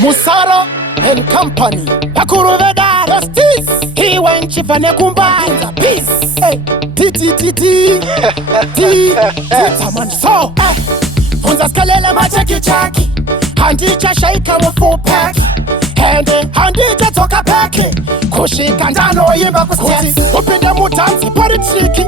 Musaro and Company Yakuruveda Justice He went chifane kumbanza Peace T Taman so Funza skalele machaki chaki Handicha shaika mufupaki Handicha toka peki Kushika ndano yimba kustiasi Upinde mutanzi pari triki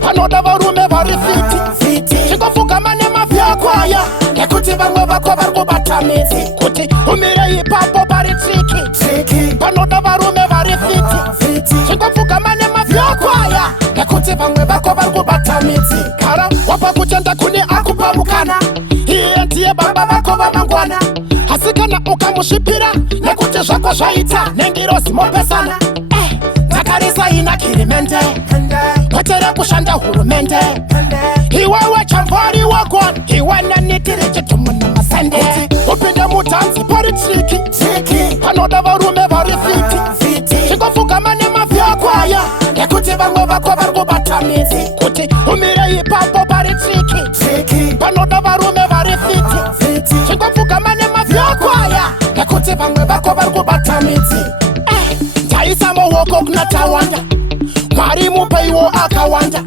Panoda varume vari fiti Chikofuka mane mafya kwaya Nekuti vamwe vako vari kubatamizi Kuti umire ipapo pari triki Panoda varume vari fiti Chikofuka mane mafya kwaya Nekuti vamwe vako vari kubatamizi Kara wapa kuchenda kuni akupamukana Iye ndiye baba vako vamangwana Hasikana ukamushipira Nekuti zvako zvaita Nengirosi mopesana Takarisa ina kirimente Wetere kushanda hurumende Iwewe chamvari wakon Iwe nanitiri chitumuna masende Upinde mutanzi pari triki Panoda varume vari fiti Chikofuka mane mafya kwaya Nekuti vamwe vako vari kubatamizi Kuti umire ipapo pari triki Panoda varume vari fiti Chikofuka mane mafya kwaya Nekuti vamwe vako vari kubatamizi Taisa mawoko kuna tawanda Mwari mupeiwo akawanda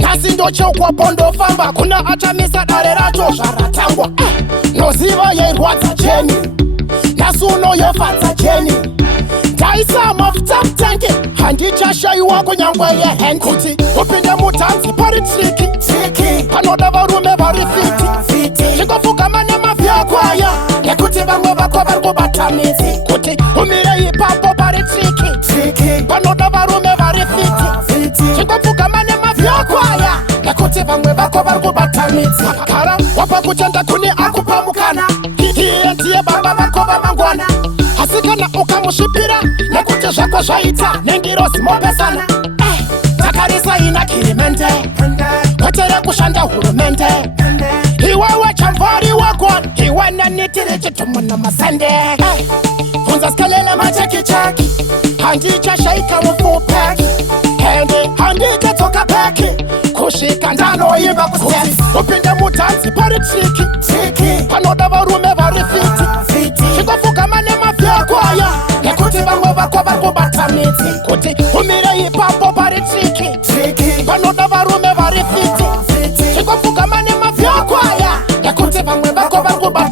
Nasi ndochokwa pondo famba Kuna achamisa dare racho zvaratangwa Noziva yeirwadza jeni Nasuno yofadza jeni Taisa mafuta mtange Handichashaiwa kunyangwe yehen Kuti upinde mutanzi pari triki Panoda varume vari fiti Chikofuka mane mafya kwaya Nekuti vamwe vako vari kubatamizi Kuti umire ipapo pari triki Panoda varume vari fiti Chikofuka mane mafya kwaya Nekuti vamwe vako vari kubatamizi Kara wapa kuchenda kuni akupamukana Iye ndiye baba vako vamangwana Hasikana ukamushipira Nekuti zvako zvaita Nengirosi mopesana Takarisa ina kirimente Wetere kushanda hurumende Iwewe chamvari wakon Iwe nanitiri chitumuna masende Funza skalele machaki chaki Handicha shaika mufupeki Handicha toka peki Kushika ndano yimba kustiasi Upinde mutanzi pari triki Panoda varume vari fiti Chikofuka mane mafya kwaya Nekuti vamwe vako vari kubatamizi Kuti umire ipapo pari triki Panoda varume vari fiti Chikofuka mane mafya kwaya Nekuti vamwe vako vari kubatamizi